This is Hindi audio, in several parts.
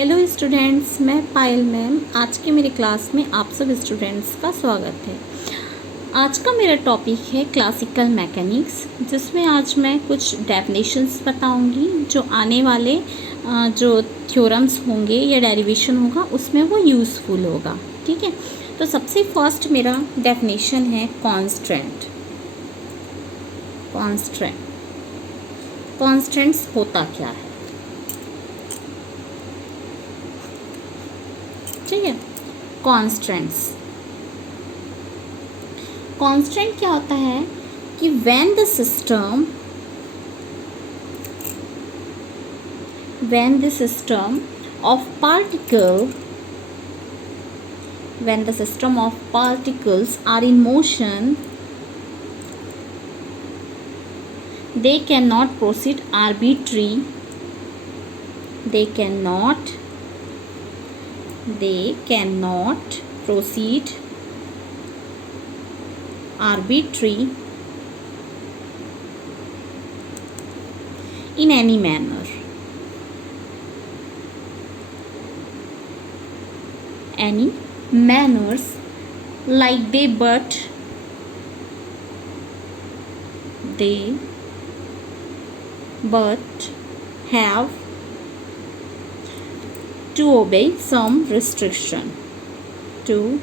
हेलो स्टूडेंट्स, मैं पायल मैम। आज के मेरे क्लास में आप सब स्टूडेंट्स का स्वागत है। आज का मेरा टॉपिक है क्लासिकल मैकेनिक्स, जिसमें आज मैं कुछ डेफिनेशंस बताऊंगी जो आने वाले जो थ्योरम्स होंगे या डेरिवेशन होगा उसमें वो यूज़फुल होगा। ठीक है, तो सबसे फर्स्ट मेरा डेफिनेशन है कॉन्स्टेंट। कॉन्स्टेंट्स होता क्या है? ठीक है, कॉन्स्टेंट क्या होता है कि when the system of particles are in motion, they cannot proceed arbitrarily. They cannot proceed arbitrary in any manners like they but have to obey some restriction during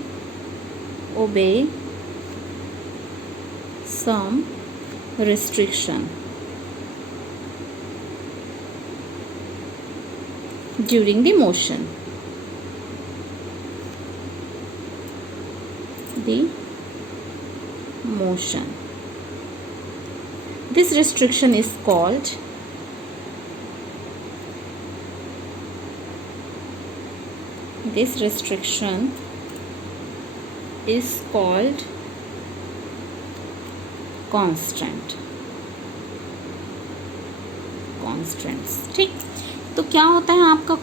the motion. This restriction is called constants. ठीक, तो क्या होता है आपका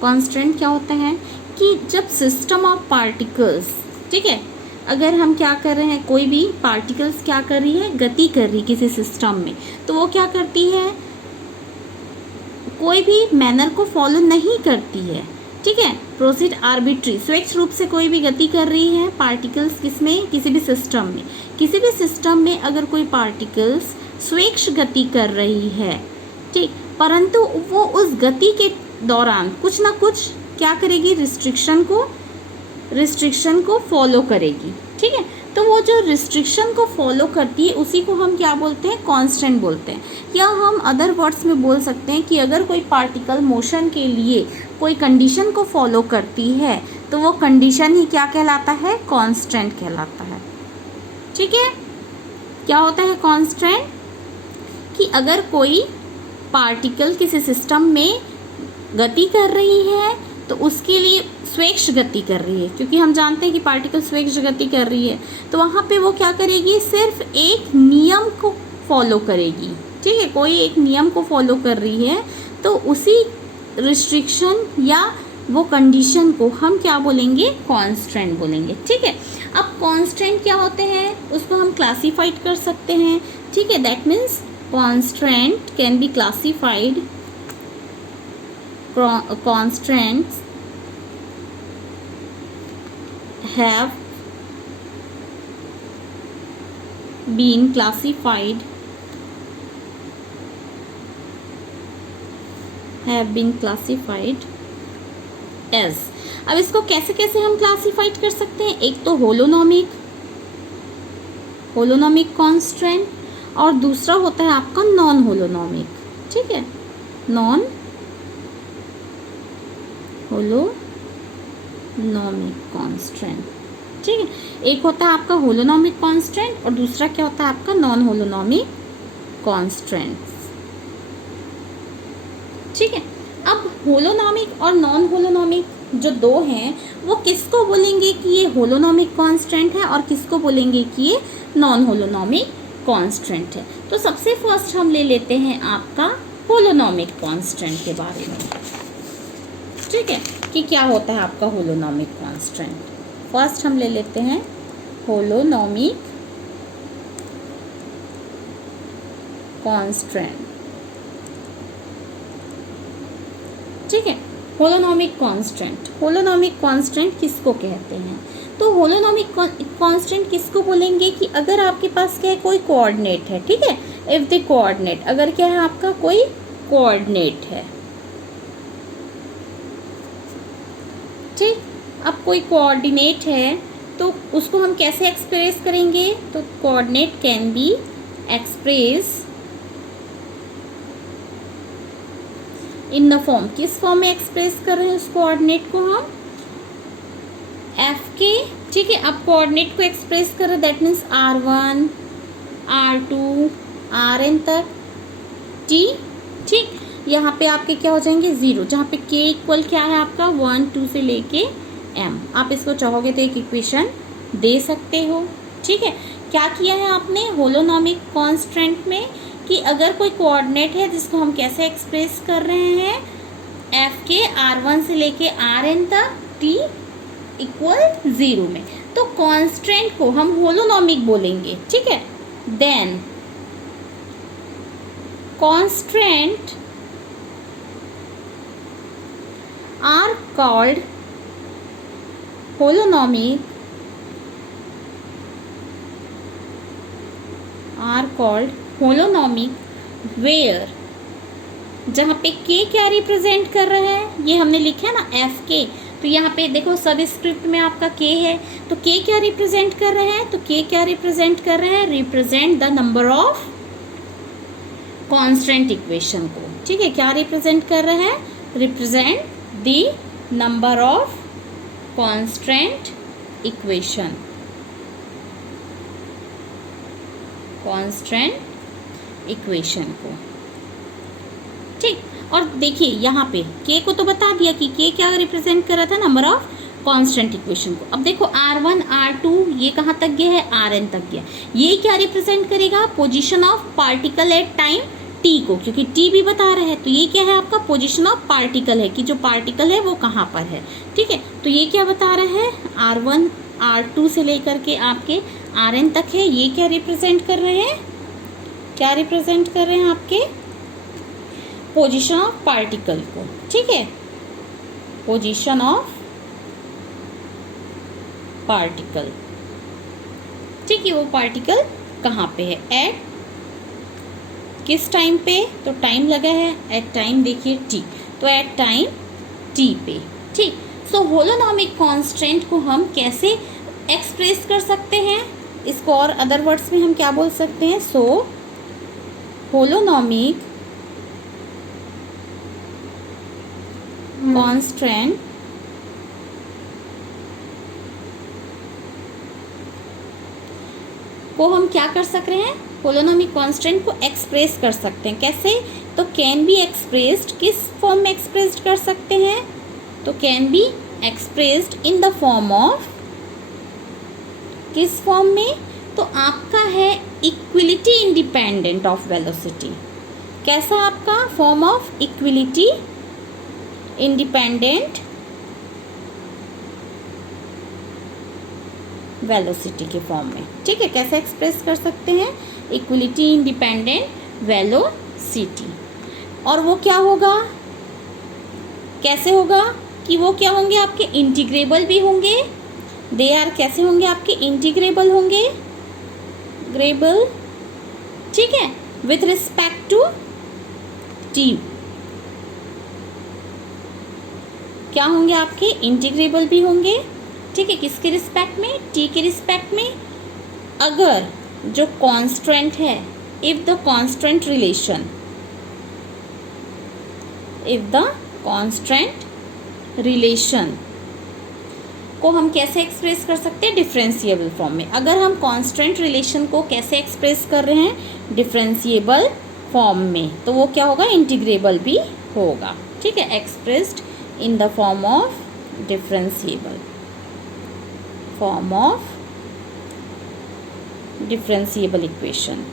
कॉन्स्टेंट क्या होता है कि जब सिस्टम ऑफ पार्टिकल्स, ठीक है, अगर हम क्या कर रहे हैं, कोई भी पार्टिकल्स क्या कर रही है, गति कर रही किसी सिस्टम में, तो वो क्या करती है, कोई भी मैनर को फॉलो नहीं करती है। ठीक है, प्रोसीड आर्बिट्री, स्वेच्छ रूप से कोई भी गति कर रही है पार्टिकल्स, किसमें, किसी भी सिस्टम में अगर कोई पार्टिकल्स स्वेच्छ गति कर रही है, ठीक, परंतु वो उस गति के दौरान कुछ ना कुछ क्या करेगी, रिस्ट्रिक्शन को फॉलो करेगी। ठीक है, तो वो जो रिस्ट्रिक्शन को फॉलो करती है उसी को हम क्या बोलते हैं, कांस्टेंट बोलते हैं। या हम अदर वर्ड्स में बोल सकते हैं कि अगर कोई पार्टिकल मोशन के लिए कोई कंडीशन को फॉलो करती है तो वो कंडीशन ही क्या कहलाता है, कांस्टेंट कहलाता है। ठीक है, क्या होता है कांस्टेंट, कि अगर कोई पार्टिकल किसी सिस्टम में गति कर रही है तो उसके लिए स्वेच्छ गति कर रही है, क्योंकि हम जानते हैं कि पार्टिकल स्वेच्छ गति कर रही है, तो वहाँ पे वो क्या करेगी, सिर्फ एक नियम को फॉलो करेगी। ठीक है, कोई एक नियम को फॉलो कर रही है तो उसी रिस्ट्रिक्शन या वो कंडीशन को हम क्या बोलेंगे, कांस्टेंट बोलेंगे। ठीक है, अब कांस्टेंट क्या होते हैं उसको हम क्लासीफाइड कर सकते हैं। ठीक है, that means constant can be classified, constants have been classified as, अब इसको कैसे कैसे हम क्लासीफाइड कर सकते हैं, एक तो होलोनोमिक कांस्टेंट और दूसरा होता है आपका नॉन होलोनोमिक। ठीक है, नॉन होलोनोमिक कांस्टेंट। ठीक है, एक होता है आपका होलोनोमिक कांस्टेंट और दूसरा क्या होता है आपका नॉन होलोनोमिक कांस्टेंट। ठीक है, अब होलोनोमिक और नॉन होलोनोमिक जो दो हैं वो किसको बोलेंगे कि ये होलोनोमिक कांस्टेंट है और किसको बोलेंगे कि ये नॉन होलोनोमिक कांस्टेंट है। तो सबसे फर्स्ट हम ले लेते हैं आपका होलोनोमिक कांस्टेंट के बारे में। ठीक है, कि क्या होता है आपका होलोनोमिक कांस्टेंट। फर्स्ट हम ले लेते हैं होलोनोमिक कांस्टेंट। ठीक है। होलोनोमिक कांस्टेंट, होलोनोमिक कांस्टेंट किसको कहते हैं? तो होलोनोमिक कांस्टेंट किसको बोलेंगे कि अगर आपके पास क्या है, कोई कोऑर्डिनेट है, ठीक है, इफ द कोऑर्डिनेट, अगर क्या है आपका कोई कोऑर्डिनेट है, ठीक, अब कोई कोऑर्डिनेट है तो उसको हम कैसे एक्सप्रेस करेंगे? तो coordinate can be express in the form, किस फॉर्म में एक्सप्रेस कर रहे हैं उस कोऑर्डिनेट को हम? एफ के, ठीक है। अब कोऑर्डिनेट को एक्सप्रेस कर रहे, that means R1 R2 Rn तक T, ठीक। यहाँ पे आपके क्या हो जाएंगे 0, जहाँ पे k इक्वल क्या है आपका 1 2 से लेके m। आप इसको चाहोगे तो एक इक्वेशन दे सकते हो, ठीक है। क्या किया है आपने होलोनोमिक कांस्टेंट में कि अगर कोई कोऑर्डिनेट है जिसको हम कैसे एक्सप्रेस कर रहे हैं, एफ के R1 से लेके Rn तक T इक्वल 0 में, तो कांस्टेंट को हम होलोनोमिक बोलेंगे, ठीक है। Then constant are called holonomic, are called holonomic where, जहाँ पे k क्या रिप्रेजेंट कर रहा है, ये हमने लिखा है ना एफ के, तो यहाँ पे देखो सब स्क्रिप्ट में आपका k है, तो k क्या रिप्रेजेंट कर रहा है? तो k क्या रिप्रेजेंट कर रहा है? Represent the number of constant equation को, ठीक है। क्या रिप्रेजेंट कर रहा है? Represent the number of constant equation, constant equation को, ठीक। और देखिए यहाँ पे k को तो बता दिया कि k क्या रिप्रेजेंट कर रहा था? नंबर ऑफ कांस्टेंट इक्वेशन को। अब देखो R1 R2 ये कहाँ तक गया है? Rn तक गया। ये क्या रिप्रेजेंट करेगा? Position of particle at time t को, क्योंकि t भी बता रहा है, तो ये क्या है आपका पोजीशन ऑफ पार्टिकल है कि जो पार्टिकल है वो कहाँ पर है, ठीक है। तो ये क्या बता रहा है? R1 R2 से लेकर के आपके Rn तक है। ये क्या रिप्रेजेंट कर रहे हैं? क्या रिप्रेजेंट कर रहे हैं आपके? पोजीशन ऑफ पार्टिकल को, ठीक है, पोजीशन ऑफ पार्टिकल, ठीक है। वो पार्टिकल कहाँ पे है? एट किस टाइम पे? तो टाइम लगा है एट टाइम, देखिए t, तो एट टाइम t पे, ठीक। सो होलोनोमिक कांस्टेंट को हम कैसे एक्सप्रेस कर सकते हैं? इसको और अदर वर्ड्स में हम क्या बोल सकते हैं? सो होलोनोमिक कांस्टेंट को हम क्या कर सक रहे हैं? होलोनोमिक कांस्टेंट को एक्सप्रेस कर सकते हैं। कैसे? तो कैन बी एक्सप्रेस्ड, किस फॉर्म में एक्सप्रेस कर सकते हैं? तो can be expressed in the form of, किस फॉर्म में? तो आपका है इक्विलिटी इंडिपेंडेंट ऑफ वेलोसिटी। कैसा आपका? Form of equality independent velocity के फॉर्म में, ठीक है। कैसे एक्सप्रेस कर सकते हैं? Equality independent velocity. और वो क्या होगा? कैसे होगा कि वो क्या होंगे आपके? इंटीग्रेबल भी होंगे। दे आर कैसे होंगे आपके? इंटीग्रेबल होंगे, ग्रेबल, ठीक है, विथ रिस्पेक्ट टू टी। क्या होंगे आपके? इंटीग्रेबल भी होंगे, ठीक है। किसके रिस्पेक्ट में? टी के रिस्पेक्ट में। अगर जो कांस्टेंट है, if the constant relation, if the constant relation को हम कैसे एक्सप्रेस कर सकते हैं? डिफरेंशिएबल फॉर्म में। अगर हम कांस्टेंट रिलेशन को कैसे एक्सप्रेस कर रहे हैं? डिफरेंशिएबल फॉर्म में, तो वो क्या होगा? इंटीग्रेबल भी होगा, ठीक है। Expressed in the form of differentiable, form of differentiable equation,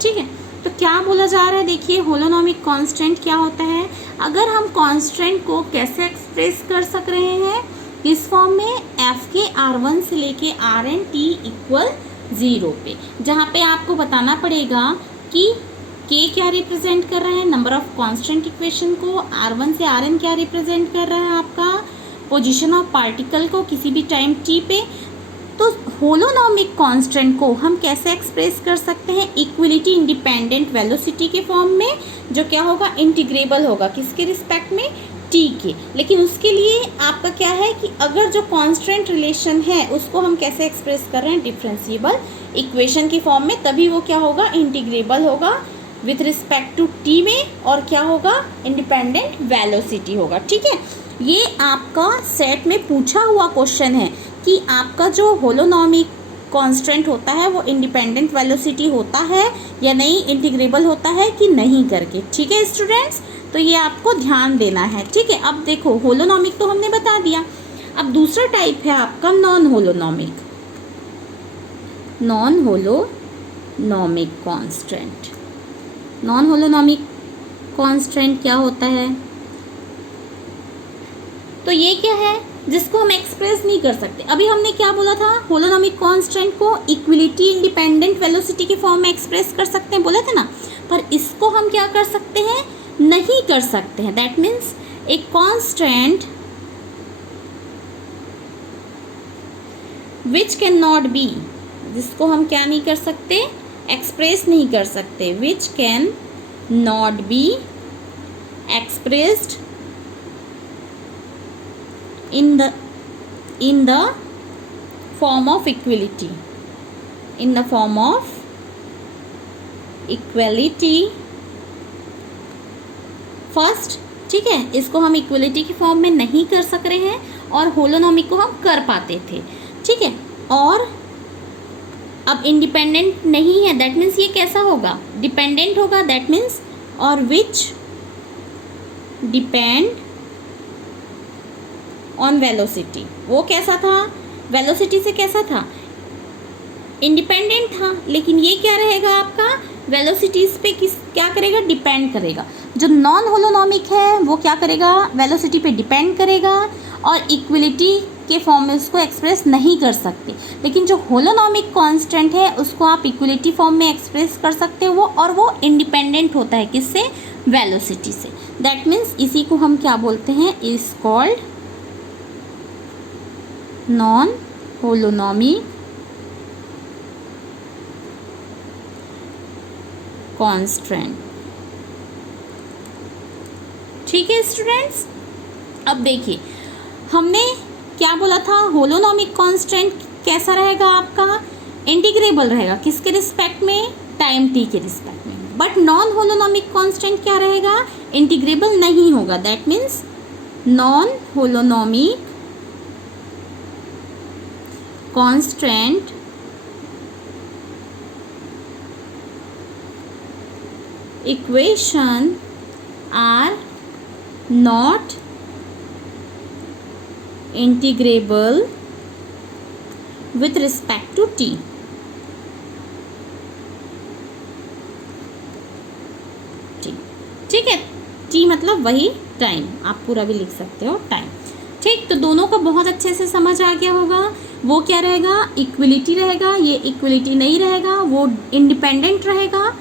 ठीक है। तो क्या बोला जा रहा है? देखिए होलोनोमिक कांस्टेंट क्या होता है? अगर हम कांस्टेंट को कैसे एक्सप्रेस कर सक रहे हैं? किस फॉर्म में? एफ के R1 से लेके Rn t इक्वल 0 पे, जहाँ पे आपको बताना पड़ेगा कि k क्या रिप्रेजेंट कर रहा है, नंबर ऑफ कांस्टेंट इक्वेशन को, r1 से rn क्या रिप्रेजेंट कर रहा है आपका, पोजीशन ऑफ पार्टिकल को किसी भी टाइम t पे। तो होलोनॉमिक कांस्टेंट को हम कैसे एक्सप्रेस कर सकते हैं, इक्वलिटी इंडिपेंडेंट वेलोसिटी के फॉर्म में, जो क्या होगा, इंटीग्रेबल होगा किसके रिस्पेक्ट में, t के। लेकिन उसके लिए आपका क्या है कि अगर जो कांस्टेंट रिलेशन है उसको हम कैसे एक्सप्रेस कर रहे हैं, डिफरेंशिएबल इक्वेशन की फॉर्म में, तभी वो क्या होगा, इंटीग्रेबल होगा विथ रिस्पेक्ट टू t में, और क्या होगा, इंडिपेंडेंट वेलोसिटी होगा। ठीक है, ये आपका सेट में पूछा हुआ क्वेश्चन है कि आपका जो होलोनॉमिक कांस्टेंट होता है वो इंडिपेंडेंट वेलोसिटी होता है या नहीं, इंटीग्रेबल होता है कि नहीं करके। ठीक है स्टूडेंट्स, तो ये आपको ध्यान देना है। ठीक है, अब देखो होलोनॉमिक तो हमने बता दिया, अब दूसरा टाइप है आपका non holonomic. Non holonomic constant, non holonomic constant क्या होता है, तो ये क्या है, जिसको हम एक्सप्रेस नहीं कर सकते। अभी हमने क्या बोला था, होलोनॉमिक कांस्टेंट को इक्विलिटी इंडिपेंडेंट वेलोसिटी के फॉर्म में एक्सप्रेस कर सकते हैं, बोले थे ना, पर इसको हम क्या कर सकते हैं, नहीं कर सकते हैं। That means a constant which can not be, जिसको हम क्या नहीं कर सकते, एक्सप्रेस नहीं कर सकते, which can not be expressed in the form of equality, in the form of equality first. ठीक है, इसको हम इक्वलिटी की फॉर्म में नहीं कर सक रहे हैं, और होलोनॉमिक को हम कर पाते थे। ठीक है, और अब इंडिपेंडेंट नहीं है, दैट मीन्स ये कैसा होगा, डिपेंडेंट होगा। दैट मीन्स और विच डिपेंड ऑन वेलोसिटी, वो कैसा था, वेलोसिटी से कैसा था, इंडिपेंडेंट था। लेकिन ये क्या रहेगा आपका, वेलोसिटीज पे क्या करेगा, डिपेंड करेगा। जो नॉन होलोनॉमिक है वो क्या करेगा, वेलोसिटी पे डिपेंड करेगा, और इक्वलिटी के फॉर्म में उसको एक्सप्रेस नहीं कर सकते। लेकिन जो होलोनॉमिक कांस्टेंट है उसको आप इक्वलिटी फॉर्म में एक्सप्रेस कर सकते हो, और वो इंडिपेंडेंट होता है किससे, वेलोसिटी से। दैट मीन्स इसी को हम क्या बोलते हैं, is called non holonomic constant. ठीक है स्टूडेंट्स, अब देखिए हमने क्या बोला था, होलोनॉमिक कांस्टेंट कैसा रहेगा आपका, इंटीग्रेबल रहेगा किसके रिस्पेक्ट में, टाइम t के रिस्पेक्ट में। बट नॉन होलोनॉमिक कांस्टेंट क्या रहेगा, इंटीग्रेबल नहीं होगा। That means non holonomic constant equation are not integrable with respect to t। ठीक है, t मतलब वही टाइम, आप पूरा भी लिख सकते हो टाइम। ठीक, तो दोनों को बहुत अच्छे से समझ आ गया होगा। वो क्या रहेगा, इक्वलिटी रहेगा, ये इक्वलिटी नहीं रहेगा, वो इंडिपेंडेंट रहेगा,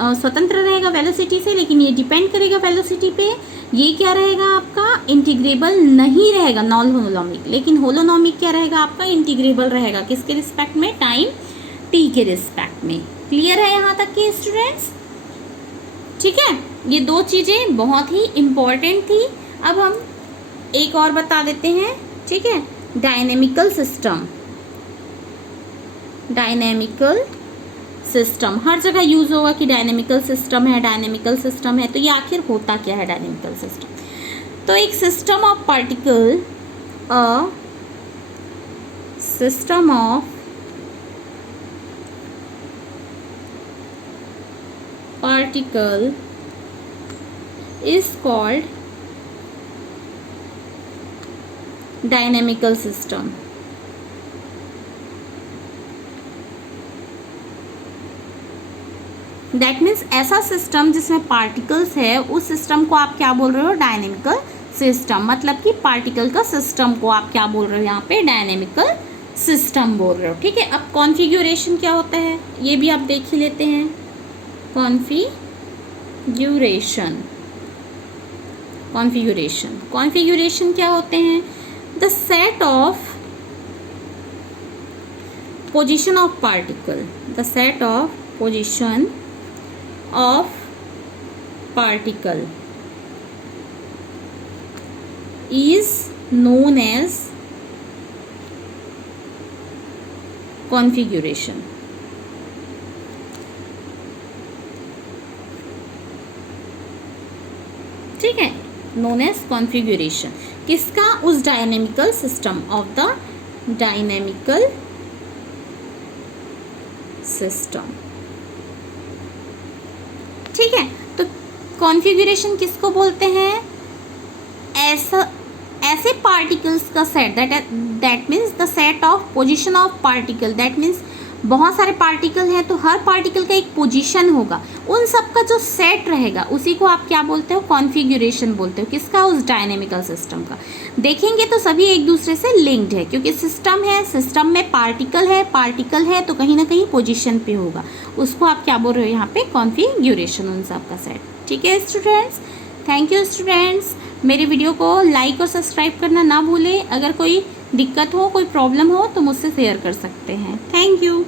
स्वतंत्र रहेगा वेलोसिटी से, लेकिन ये डिपेंड करेगा वेलोसिटी पे। ये क्या रहेगा आपका, इंटीग्रेबल नहीं रहेगा नॉन होलोनॉमिक। लेकिन होलोनॉमिक क्या रहेगा आपका, इंटीग्रेबल रहेगा किसके रिस्पेक्ट में, टाइम t के रिस्पेक्ट में। क्लियर है यहाँ तक के स्टूडेंट्स। ठीक है, ये दो चीज़ें बहुत ही इम्पॉर्टेंट थी। अब हम एक और बता देते हैं। ठीक है, डायनेमिकल सिस्टम। डायनेमिकल सिस्टम हर जगह यूज होगा कि डायनेमिकल सिस्टम है, डायनेमिकल सिस्टम है। तो ये आखिर होता क्या है डायनेमिकल सिस्टम, तो एक system of particle, a system of particle is called dynamical system. That means ऐसा सिस्टम जिसमें पार्टिकल्स है, उस सिस्टम को आप क्या बोल रहे हो, डायनेमिकल सिस्टम। मतलब कि पार्टिकल का सिस्टम को आप क्या बोल रहे हो यहाँ पे, डायनेमिकल सिस्टम बोल रहे हो, ठीक है। अब कॉन्फ़िगरेशन क्या होता है ये भी आप देख ही लेते हैं। कॉन्फ़िगरेशन क्या होते हैं? The set of position of particle, the set of position of particle is known as configuration। ठीक है, known as configuration किसका? उस dynamical system, of the dynamical system, ठीक है। तो कॉन्फ़िगरेशन किसको बोलते हैं? ऐसे पार्टिकल्स का set, that means the set of position of particle, that means बहुत सारे पार्टिकल हैं तो हर पार्टिकल का एक पोजीशन होगा, उन सब का जो सेट रहेगा उसी को आप क्या बोलते हो? कॉन्फ़िगरेशन बोलते हो। किसका? उस डायनेमिकल सिस्टम का। देखेंगे तो सभी एक दूसरे से लिंक्ड है, क्योंकि सिस्टम है, सिस्टम में पार्टिकल है तो कहीं ना कहीं पोजीशन पे होगा, उसको आप क्या बोल रहे हो यहाँ पे? कॉन्फ़िगरेशन, उन सब का सेट, ठीक है स्टूडेंट्स। Thank you students. मेरे वीडियो को लाइक और सब्सक्राइब करना ना भूलें। अगर कोई दिक्कत हो, कोई प्रॉब्लम हो तो मुझसे शेयर कर सकते हैं। Thank you.